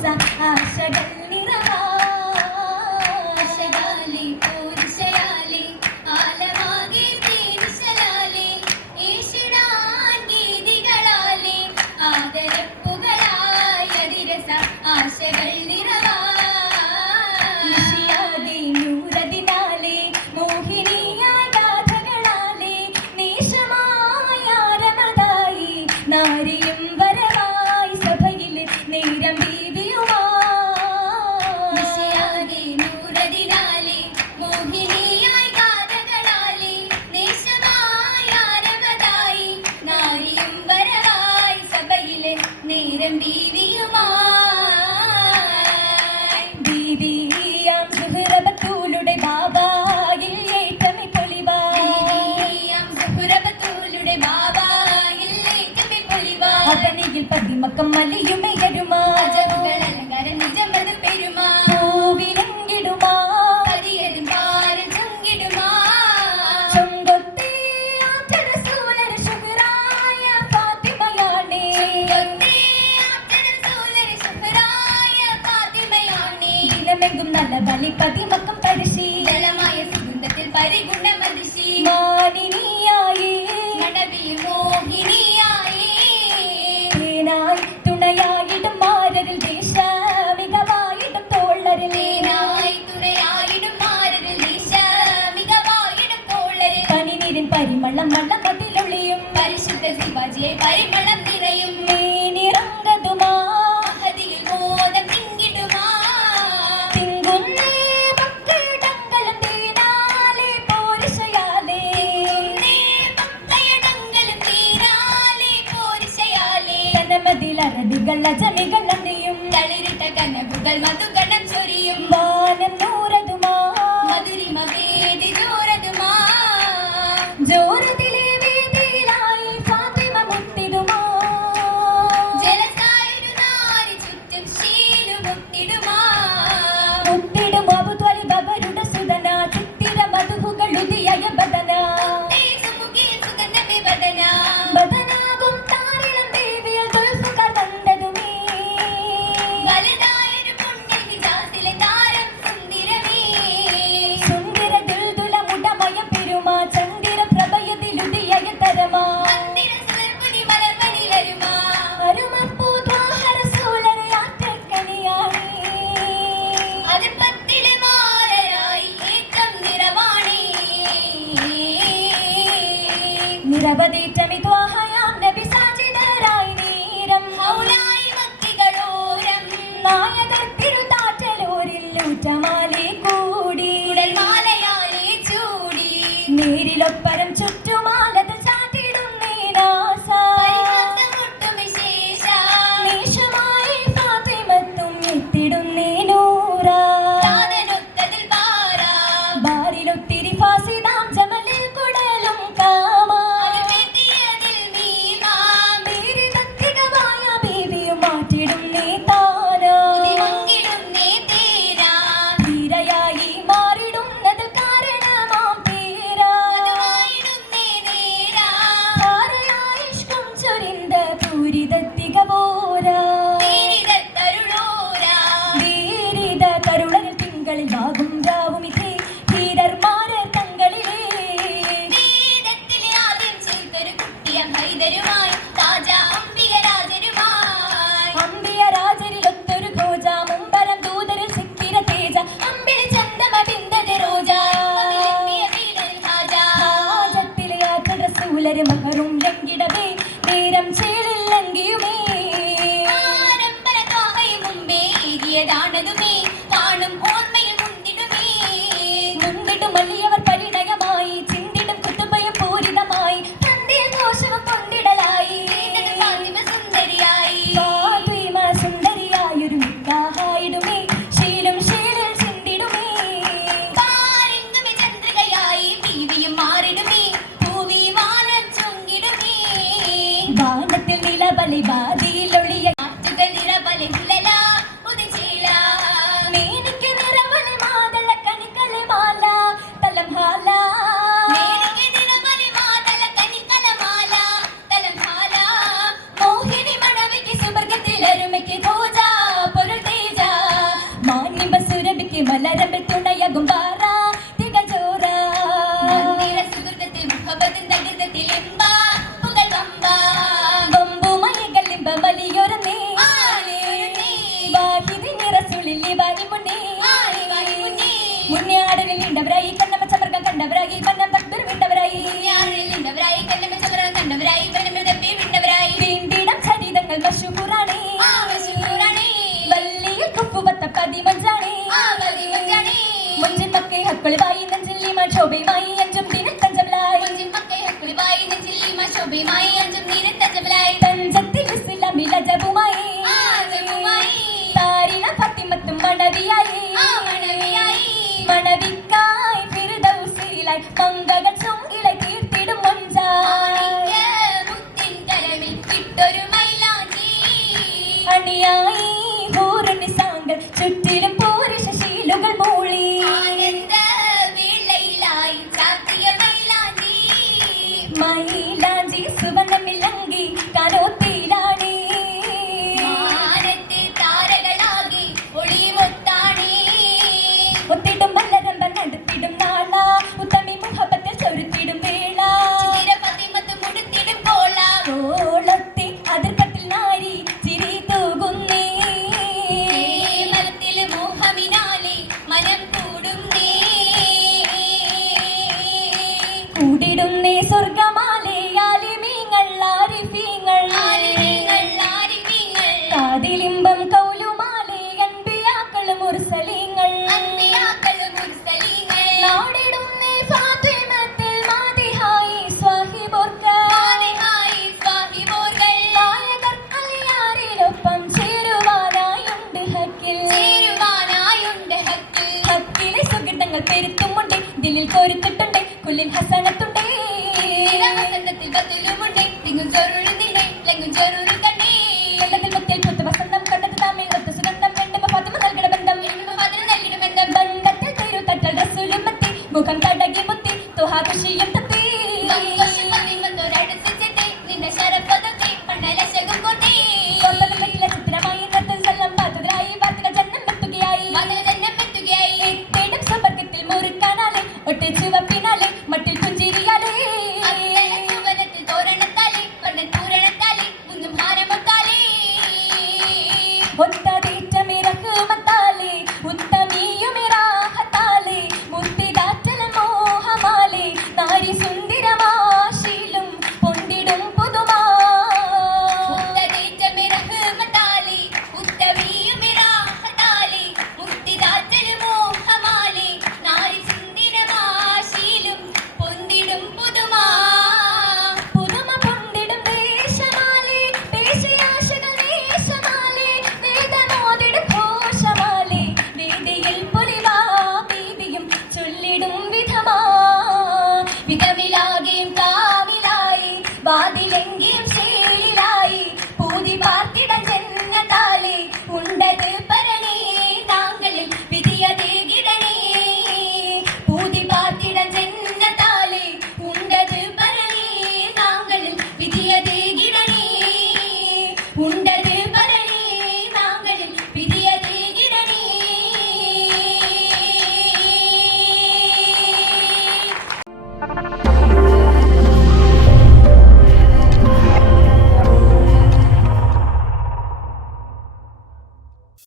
三二 കമലിയുടെ കനവുകൾ അജമികൾ അണിയും. തളിരിട്ട കനവുകൾ മധുഗണം ചൊരിയും. വാനം നൂറതുമാ. മധുരിമ വേദി ജോറതുമാ ഫാത്തിമ മുത്തിടുമാ ജലസായൊരു ചുറ്റും ശീലു മുത്തിടും സുരപതീറ്റമിത്വാഹയാം നബി സാജിതരായി നീരം ഹൗലായി മത്തികളോരം നായകർ തിരുതാറ്റലൂരിൽ ഊറ്റമാലി കൂടി. മാലയാലി ചൂടി. നേരിലൊപ്പരം ചുറ്റും भीमाई കുന്നിൽ കോരുത്തുണ്ടേ കുല്ലിൽ ഹസനത്തുണ്ടേ. മുഖം കടകി മുത്തി തുഹാ കൃഷിയും